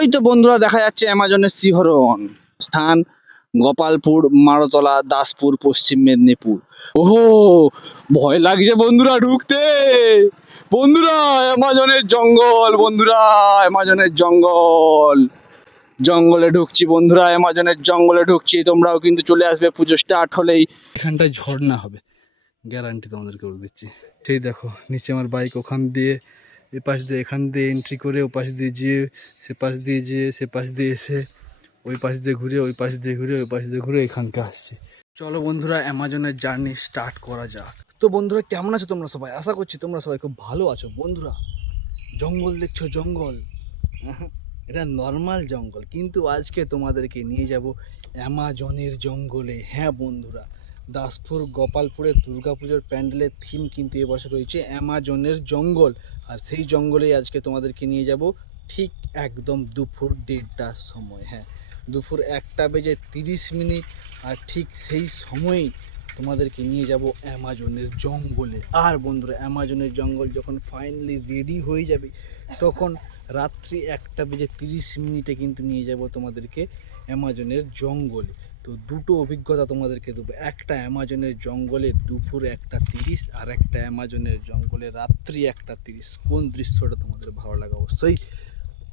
ওই তো বন্ধুরা দেখা যাচ্ছে অ্যামাজনের শিহরণ স্থান, গোপালপুর, মারতলা, দাসপুর, পশ্চিম মেদিনীপুর। ওহো, ভয় লাগছে বন্ধুরা ঢুকতে। বন্ধুরা, অ্যামাজনের জঙ্গল, বন্ধুরা, অ্যামাজনের জঙ্গল। জঙ্গলে ঢুকছি বন্ধুরা, অ্যামাজনের জঙ্গলে ঢুকছি। তোমরাও কিন্তু চলে আসবে, পুজো স্টার্ট হলেই। এখানটায় ঝর্ণা হবে। গ্যারান্টি তোমাদেরকে বলে দিচ্ছি। সেই দেখো, নিচে আমার বাইক ওখান দিয়ে এ পাশ দিয়ে এখান দিয়ে এন্ট্রি করে ও পাশ দিয়ে যেয়ে সে পাশ দিয়ে যেয়ে সে পাশ দিয়ে এসে ওই পাশ দিয়ে ঘুরে ওই পাশ দিয়ে ঘুরে ওই পাশ দিয়ে ঘুরে এখানকে আসছে। চলো বন্ধুরা, অ্যামাজনের জার্নি স্টার্ট করা যাক। তো বন্ধুরা, কেমন আছো তোমরা সবাই? আশা করছি তোমরা সবাই খুব ভালো আছো। বন্ধুরা, জঙ্গল দেখছ? জঙ্গল। এটা নর্মাল জঙ্গল। কিন্তু আজকে তোমাদেরকে নিয়ে যাব অ্যামাজনের জঙ্গলে। হ্যাঁ বন্ধুরা দাসপুর গোপালপুরের দুর্গাপুজোর প্যান্ডেলের থিম কিন্তু এবছর রয়েছে অ্যামাজনের জঙ্গল। আর সেই জঙ্গলেই আজকে তোমাদেরকে নিয়ে যাব ঠিক একদম দুপুর দেড়টার সময়। হ্যাঁ দুপুর একটা বেজে তিরিশ মিনিট আর ঠিক সেই সময়ই তোমাদেরকে নিয়ে যাব অ্যামাজনের জঙ্গলে। আর বন্ধুরা, অ্যামাজনের জঙ্গল যখন ফাইনালি রেডি হয়ে যাবে, তখন রাত্রি একটা বেজে তিরিশ মিনিটে কিন্তু নিয়ে যাব তোমাদেরকে অ্যামাজনের জঙ্গলে। তো দুটো অভিজ্ঞতা তোমাদেরকে দেবো। একটা অ্যামাজনের জঙ্গলে দুপুর একটা তিরিশ, আর একটা অ্যামাজনের জঙ্গলে রাত্রি একটা তিরিশ। কোন দৃশ্যটা তোমাদের ভালো লাগে অবশ্যই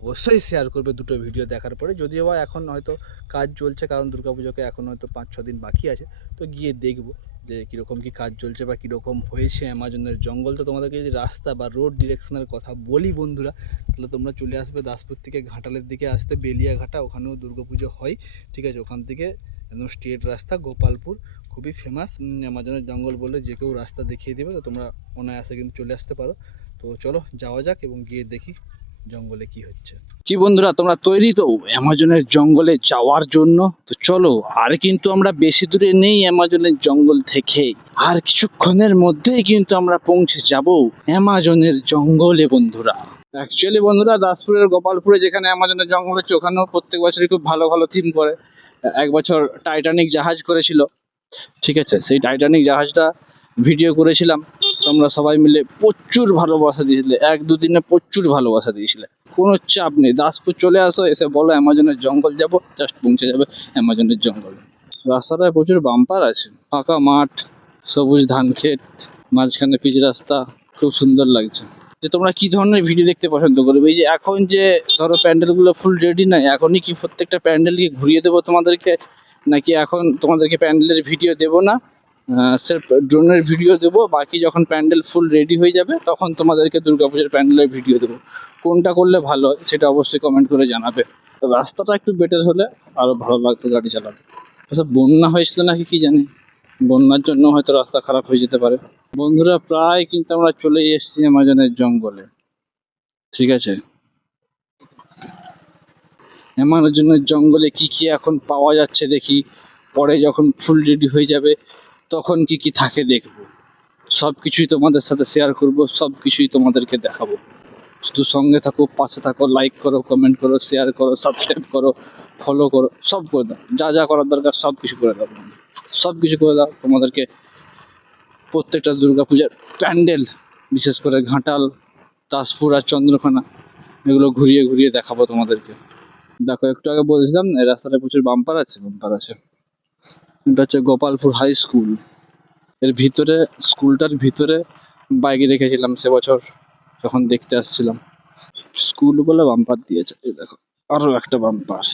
অবশ্যই শেয়ার করবে দুটো ভিডিও দেখার পরে। যদিও বা এখন হয়তো কাজ চলছে, কারণ দুর্গাপুজোকে এখন হয়তো পাঁচ, ছ দিন বাকি আছে। তো গিয়ে দেখব যে কীরকম কী কাজ চলছে বা কীরকম হয়েছে অ্যামাজনের জঙ্গল। তো তোমাদেরকে যদি রাস্তা বা রোড ডিরেকশনের কথা বলি বন্ধুরা, তাহলে তোমরা চলে আসবে দাসপুর থেকে ঘাটালের দিকে আসতে বেলিয়াঘাটা। ওখানেও দুর্গাপুজো হয়, ঠিক আছে? ওখান থেকে একদম স্ট্রেট রাস্তা, গোপালপুর, খুবই ফেমাস অ্যামাজনের জঙ্গল বলে যে কেউ রাস্তা দেখিয়ে দেবে, তো তোমরা অনায়াসে কিন্তু চলে আসতে পারো। তো চলো, যাওয়া যাক এবং গিয়ে দেখি জঙ্গলে কি হচ্ছে। কি বন্ধুরা, তোমরা তৈরি তো অ্যামাজনের জঙ্গলে যাওয়ার জন্য? তো চলো, আর কিন্তু আমরা বেশি দূরে নেই অ্যামাজনের জঙ্গল থেকে। আর কিছুক্ষণের মধ্যেই কিন্তু আমরা পৌঁছে যাব অ্যামাজনের জঙ্গলে বন্ধুরা। অ্যাকচুয়ালি বন্ধুরা, দাসপুরের গোপালপুরে যেখানে অ্যামাজনের জঙ্গল হচ্ছে, ওখানেও প্রত্যেক বছরই খুব ভালো ভালো থিম করে। এক বছর টাইটানিক জাহাজ করেছিল। ঠিক আছে? সেই টাইটানিক জাহাজটা ভিডিও করেছিলাম। তোমরা সবাই মিলে প্রচুর ভালোবাসা দিয়েছিলে। এক দুদিনে প্রচুর ভালোবাসা দিয়েছিলে। কোনো চাপ নেই। দাসপুর চলে আসো, এসে বলো অ্যামাজনের জঙ্গল যাব জাস্ট পৌঁছে যাবে অ্যামাজনের জঙ্গল। রাস্তাটায় প্রচুর বাম্পার আছে। ফাঁকা মাঠ, সবুজ ধান ক্ষেত মাঝখানে পিচ রাস্তা, খুব সুন্দর লাগছে। যে তোমরা কি ধরনের ভিডিও দেখতে পছন্দ করবে? এই যে এখন যে ধরো প্যান্ডেলগুলো ফুল রেডি নাই, এখনই কি প্রত্যেকটা প্যান্ডেলকে ঘুরিয়ে দেবো তোমাদেরকে? নাকি এখন তোমাদেরকে প্যান্ডেলের ভিডিও দেবো না? স্যার ড্রোনের ভিডিও দেবো, বাকি যখন প্যান্ডেল ফুল রেডি হয়ে যাবে, তখন তোমাদেরকে দুর্গাপুজোর প্যান্ডেলের ভিডিও দেবো। কোনটা করলে ভালো সেটা অবশ্যই কমেন্ট করে জানাবে। রাস্তাটা একটু বেটার হলে আরও ভালো লাগতো গাড়ি চালাতে। আচ্ছা বন্যা হয়েছিল নাকি কি জানি? বন্যার জন্য হয়তো রাস্তা খারাপ হয়ে যেতে পারে। বন্ধুরা, প্রায় কিন্তু আমরা চলে এসেছি অ্যামাজনের জঙ্গলে। ঠিক আছে? অ্যামাজনের জঙ্গলে কি কি এখন পাওয়া যাচ্ছে দেখি। পরে যখন ফুল রেডি হয়ে যাবে, তখন কি কি থাকে দেখব। সব কিছুই তোমাদের সাথে শেয়ার করব সব কিছুই তোমাদেরকে দেখাবো। শুধু সঙ্গে থাকো, পাশে থাকো লাইক করো কমেন্ট করো শেয়ার করো সাবস্ক্রাইব করো ফলো করো, সব করে দাও। যা যা করার দরকার সব কিছু করে দাও সব কিছু করে দাও। তোমাদেরকে প্রত্যেকটা দুর্গাপূজার প্যান্ডেল, বিশেষ করে ঘাটাল, দাসপুর আর চন্দ্রকোনা, এগুলো ঘুরিয়ে ঘুরিয়ে দেখাবো তোমাদেরকে। দেখো, একটু আগে বলছিলাম এই রাস্তাটা প্রচুর বাম্পার আছে বাম্পার আছে। এটা হচ্ছে গোপালপুর হাই স্কুল। এর ভিতরে, স্কুলটার ভিতরে বাইক রেখেছিলাম সে বছর, যখন দেখতে আসছিলাম। স্কুল বলে বাম্পার দিয়েছে দেখো, আরও একটা বাম্পার।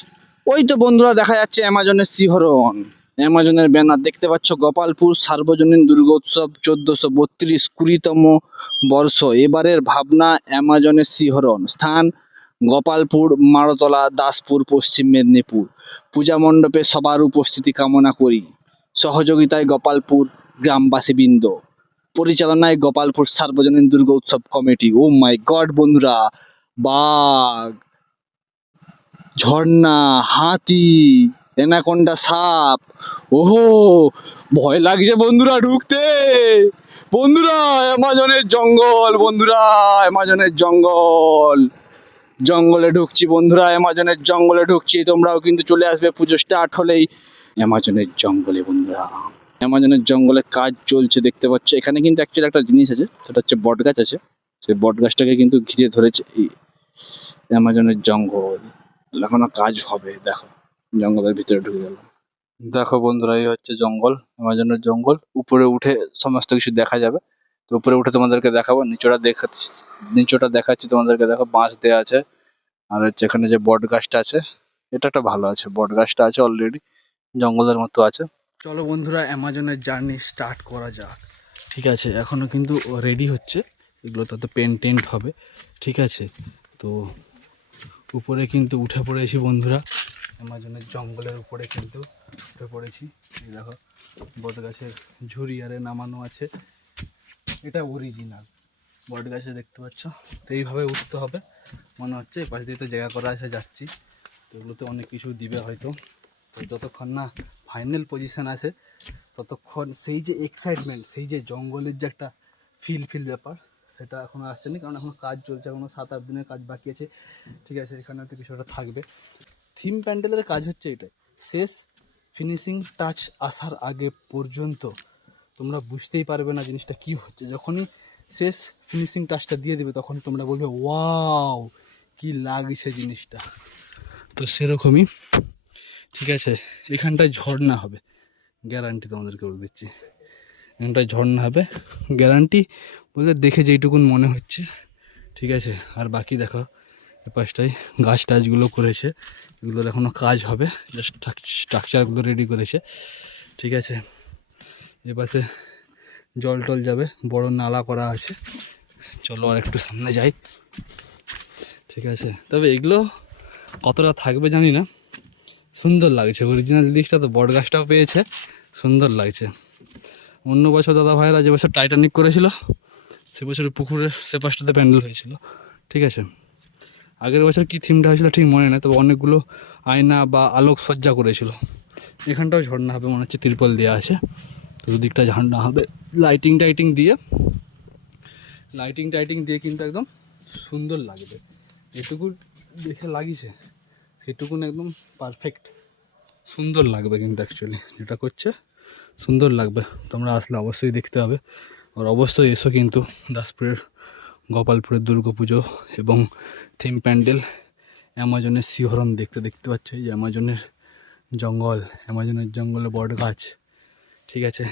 ওই তো বন্ধুরা, দেখা যাচ্ছে অ্যামাজনের শিহরণ অ্যামাজনের ব্যানার। দেখতে পাচ্ছ গোপালপুর সার্বজনীন দুর্গোৎসব চোদ্দশো বত্রিশ কুড়িতম বর্ষ। এবারের ভাবনা অ্যামাজনের শিহরণ। স্থান গোপালপুর, মারতলা, দাসপুর, পশ্চিম মেদিনীপুর। পূজা মণ্ডপে সবার উপস্থিতি কামনা করি। সহযোগিতায় গোপালপুর গ্রামবাসীবৃন্দ। পরিচালনায় গোপালপুর সার্বজনীন দুর্গা উৎসব কমিটি। ও মাই গড বন্ধুরা, বাঘ, ঝর্ণা, হাতি, এনাকোন্ডা সাপ ওহো, ভয় লাগছে বন্ধুরা ঢুকতে। বন্ধুরা, অ্যামাজনের জঙ্গল, বন্ধুরা, অ্যামাজনের জঙ্গল। জঙ্গলে ঢুকছি বন্ধুরা, অ্যামাজনের জঙ্গলে ঢুকছি। তোমরাও কিন্তু চলে আসবে, পুজো স্টার্ট হলেই। অ্যামাজনের জঙ্গলে বন্ধুরা। অ্যামাজনের জঙ্গলে কাজ চলছে, দেখতে পাচ্ছ। এখানে কিন্তু অ্যাকচুয়ালি একটা জিনিস আছে, সেটা হচ্ছে বট গাছ আছে। সেই বট গাছটাকে কিন্তু ঘিরে ধরেছে এই অ্যামাজনের জঙ্গল। এখনও কাজ হবে, দেখো, জঙ্গলের ভিতরে ঢুকে গেল দেখো বন্ধুরা, এই হচ্ছে জঙ্গল, আমাজনের জঙ্গল। উপরে উঠে সমস্ত কিছু দেখা যাবে। তো উপরে উঠে তোমাদেরকে দেখাবো, নিচটা দেখাচ্ছি নিচটা দেখাচ্ছি তোমাদেরকে, দেখো বাঁশ দেওয়া আছে। আর হচ্ছে এখানে যে বট গাছটা আছে, এটা একটা ভালো আছে। বট গাছটা আছে অলরেডি জঙ্গলের মতো আছে। চলো বন্ধুরা অ্যামাজনের জার্নি স্টার্ট করা যাক। ঠিক আছে, এখনও কিন্তু রেডি হচ্ছে। এগুলো তো পেন্ট টেন্ট হবে। ঠিক আছে, তো উপরে কিন্তু উঠে পড়েছি বন্ধুরা। অ্যামাজনের জঙ্গলের উপরে কিন্তু উঠে পড়েছি। এই দেখো বট গাছের ঝুড়ি আরে নামানো আছে। এটা অরিজিনাল বট গাছে দেখতে পাচ্ছ? তো এইভাবে উঠতে হবে। মনে হচ্ছে পাশ দিয়ে তো জায়গা করা আছে, যাচ্ছি। তো এগুলোতে অনেক কিছু দিবে হয়তো। তো যতক্ষণ না ফাইনাল পজিশান আছে, ততক্ষণ সেই যে এক্সাইটমেন্ট সেই যে জঙ্গলের যে একটা ফিল ফিল ব্যাপার, সেটা এখনও আসছে না। কারণ এখনও কাজ চলছে এখনও সাত আট দিনের কাজ বাকি আছে। ঠিক আছে এখানে হয়তো কিছুটা থাকবে। থিম প্যান্ডেলের কাজ হচ্ছে এটাই। শেষ ফিনিশিং টাচ আসার আগে পর্যন্ত তোমরা বুঝতেই পারবে না জিনিসটা কি হচ্ছে। যখনই শেষ ফিনিশিং টাচটা দিয়ে দেবে তখন তোমরা বলবে, ওয়াও, কি লাগছে জিনিসটা। তো সেরকমই। ঠিক আছে, এখানটায় ঝর্ণা হবে। গ্যারান্টি তোমাদেরকে বলে দিচ্ছি। এখানটায় ঝর্ণা হবে। গ্যারান্টি বলতে দেখে যেইটুকুন মনে হচ্ছে। ঠিক আছে, আর বাকি দেখো। পাশটায় গাছ টাছগুলো করেছে, এগুলোর এখনও কাজ হবে জাস্ট স্ট্রাকচারগুলো রেডি করেছে, ঠিক আছে? এ পাশে জল টল যাবে, বড় নালা করা আছে, চলো আর একটু সামনে যাই, ঠিক আছে? তবে এগুলো কতটা থাকবে জানি না, সুন্দর লাগছে অরিজিনাল জিনিসটা তো বট গাছটাও পেয়েছে, সুন্দর লাগছে। অন্য বছর দাদা ভাইরা যে বছর টাইটানিক করেছিল, সে বছর পুকুরের সে পাশটাতে প্যান্ডেল হয়েছিল, ঠিক আছে? আগের বছর কি থিমটা হয়েছিল ঠিক মনে নেই, তবে অনেকগুলো আয়না বা আলোক সজ্জা করেছিল। এখানটাও ঝর্ণা হবে মনে হচ্ছে, তিরপল দেওয়া আছে। তো দুদিকটা ঝর্ণা হবে। লাইটিং টাইটিং দিয়ে লাইটিং টাইটিং দিয়ে কিন্তু একদম সুন্দর লাগবে। এটুকু দেখে লাগিয়েছে সেটুকুন একদম পারফেক্ট সুন্দর লাগবে কিন্তু অ্যাকচুয়ালি যেটা করছে, সুন্দর লাগবে। তোমরা আসলে অবশ্যই দেখতে হবে। আর অবশ্যই এসো কিন্তু দাসপুরের গোপালপুরের পুজো এবং থিম প্যান্ডেল, অ্যামাজনের শিহরণ দেখতে দেখতে পাচ্ছ এই যে অ্যামাজনের জঙ্গল, অ্যামাজনের জঙ্গলে বট গাছ, ঠিক আছে?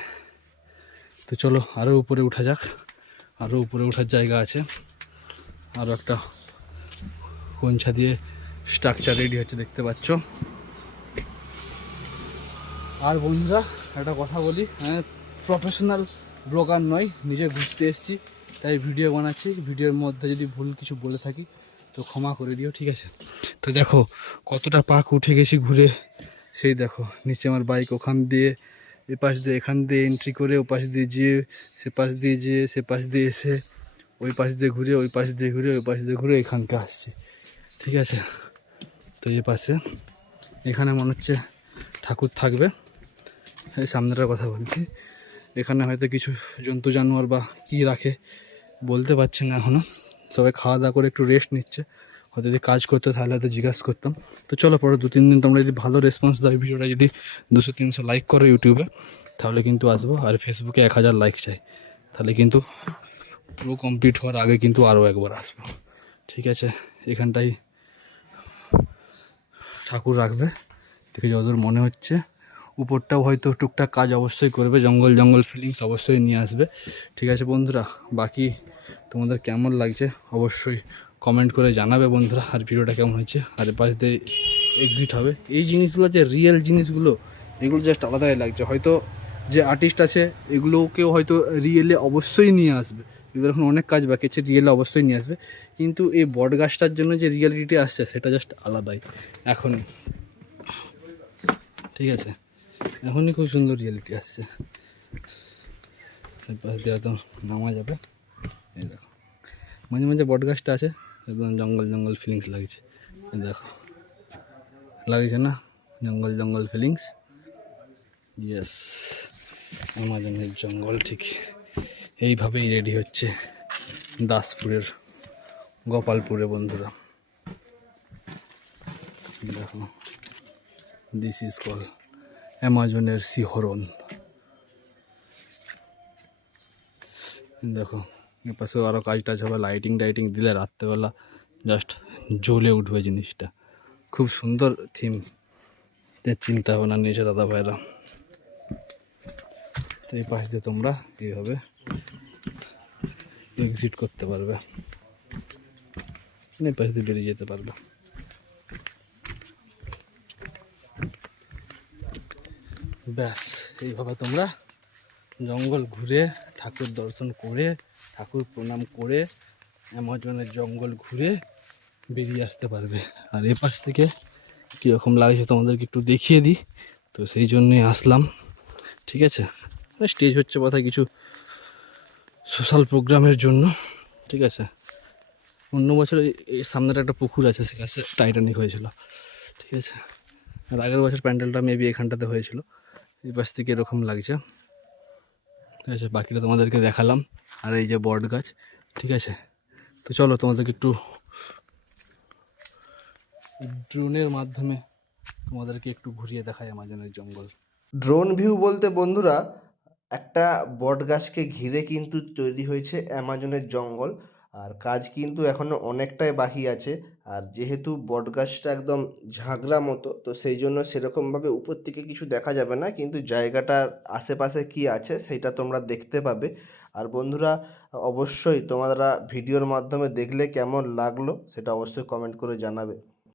তো চলো আরও উপরে উঠা যাক আরও উপরে ওঠার জায়গা আছে। আরও একটা কোঞ্ছা দিয়ে স্ট্রাকচার রেডি হচ্ছে দেখতে পাচ্ছ। আর বন্ধুরা, একটা কথা বলি হ্যাঁ প্রফেশনাল ব্লগার নয়, নিজে ঘুরতে এসেছি। তাই ভিডিও বানাচ্ছি। ভিডিওর মধ্যে যদি ভুল কিছু বলে থাকি, তো ক্ষমা করে দিও, ঠিক আছে? তো দেখো, কতটা পাক উঠে গেছি ঘুরে। সেই দেখো, নিচে আমার বাইক ওখান দিয়ে এ পাশ দিয়ে এখান দিয়ে এন্ট্রি করে ও পাশ দিয়ে যেয়ে সে পাশ দিয়ে যেয়ে সে পাশ দিয়ে এসে ওই পাশ দিয়ে ঘুরে ওই পাশ দিয়ে ঘুরে ওই পাশ দিয়ে ঘুরে এখানকে আসছি। ঠিক আছে? তো এই পাশে, এখানে মনে হচ্ছে ঠাকুর থাকবে। সামনেটার কথা বলছি। এখানে হয়তো কিছু জন্তু জানোয়ার বা কী রাখে, বলতে পারছি না এখনও সবাই খাওয়া দাওয়া করে একটু রেস্ট নিচ্ছে। হয়তো যদি কাজ করতো তাহলে হয়তো জিজ্ঞাসা করতাম। তো চলো পরে দু তিন দিন তোমরা যদি ভালো রেসপন্স দাও ভিডিওটা যদি দুশো তিনশো লাইক করো ইউটিউবে তাহলে কিন্তু আসব। আর ফেসবুকে এক হাজার লাইক চাই। তাহলে কিন্তু পুরো কমপ্লিট হওয়ার আগে কিন্তু আরও একবার আসব। ঠিক আছে? এখানটাই ঠাকুর রাখবে। দেখে যতদূর মনে হচ্ছে উপরটাও হয়তো টুকটাক কাজ অবশ্যই করবে, জঙ্গল জঙ্গল ফিলিংস অবশ্যই নিয়ে আসবে। ঠিক আছে বন্ধুরা, বাকি তোমাদের কেমন লাগছে অবশ্যই কমেন্ট করে জানাবে বন্ধুরা, আর ভিডিওটা কেমন হয়েছে, আর পাশ দিয়ে এক্সিট হবে। এই জিনিসগুলো যে রিয়েল জিনিসগুলো, এগুলো জাস্ট আলাদাই লাগছে। হয়তো যে আর্টিস্ট আছে, এগুলোকেও হয়তো রিয়েলে অবশ্যই নিয়ে আসবে। এগুলো এখন অনেক কাজ বাকি আছে রিয়েলে অবশ্যই নিয়ে আসবে। কিন্তু এই বট গাছটার জন্য যে রিয়েলিটি আসছে, সেটা জাস্ট আলাদাই। এখন, ঠিক আছে। এখনই খুব সুন্দর রিয়েলিটি আসছে। পাশ দিয়ে হয়তো নামা যাবে। এই দেখো। মাঝে মাঝে বট গাছটা আছে, একদম জঙ্গল জঙ্গল ফিলিংস লাগছে। দেখো। লাগছে না? জঙ্গল জঙ্গল ফিলিংস ইয়েস আমাজনের জঙ্গল ঠিক এইভাবেই রেডি হচ্ছে দাসপুরের, গোপালপুরে বন্ধুরা। দেখো। দিস ইজ কল অ্যামাজনের শিহরণ। দেখো, এ পাশেও আরও কাজ টাজ হবে লাইটিং টাইটিং দিলে রাত্রেবেলা জাস্ট জ্বলে উঠবে জিনিসটা। খুব সুন্দর থিম চিন্তা ভাবনা নিয়েছে দাদা ভাইরা তো এই পাশ দিয়ে তোমরা এইভাবে এক্সিট করতে পারবে? এই পাশ দিয়ে বেরিয়ে যেতে পারবে। ব্যাস, এইভাবে তোমরা জঙ্গল ঘুরে ঠাকুর দর্শন করে, ঠাকুর প্রণাম করে অ্যামাজনের জঙ্গল ঘুরে বেরিয়ে আসতে পারবে। আর এ পাশ থেকে কীরকম লাগছে তোমাদেরকে একটু দেখিয়ে দিই। তো সেই জন্যই আসলাম, ঠিক আছে? স্টেজ হচ্ছে বোধহয় কিছু সোশ্যাল প্রোগ্রামের জন্য, ঠিক আছে? অন্য বছর এই- সামনের একটা পুকুর আছে সেখানে টাইটানিক হয়েছিল, ঠিক আছে? আর আগের বছর প্যান্ডেলটা মেবি এখানটাতে হয়েছিল। এই পাশ থেকে এরকম লাগছে। ঠিক আছে, বাকিটা তোমাদেরকে দেখালাম। আর এই যে বট গাছ, ঠিক আছে? তো চলো তোমাদেরকে একটু ড্রোনের মাধ্যমে তোমাদেরকে একটু ঘুরিয়ে দেখায় আমাজনের জঙ্গল। ড্রোন ভিউ বলতে বন্ধুরা, একটা বট গাছকে ঘিরে কিন্তু তৈরি হয়েছে অ্যামাজনের জঙ্গল। আর কাজ কিন্তু এখনও অনেকটাই বাকি আছে। আর যেহেতু বট গাছটা একদম ঝাঁকড়া মতো, তো সেই জন্য সেরকমভাবে উপর থেকে কিছু দেখা যাবে না, কিন্তু জায়গাটার আশেপাশে কি আছে সেটা তোমরা দেখতে পাবে। আর বন্ধুরা, অবশ্যই তোমরা ভিডিওর মাধ্যমে দেখলে কেমন লাগল সেটা অবশ্যই কমেন্ট করে জানাবে।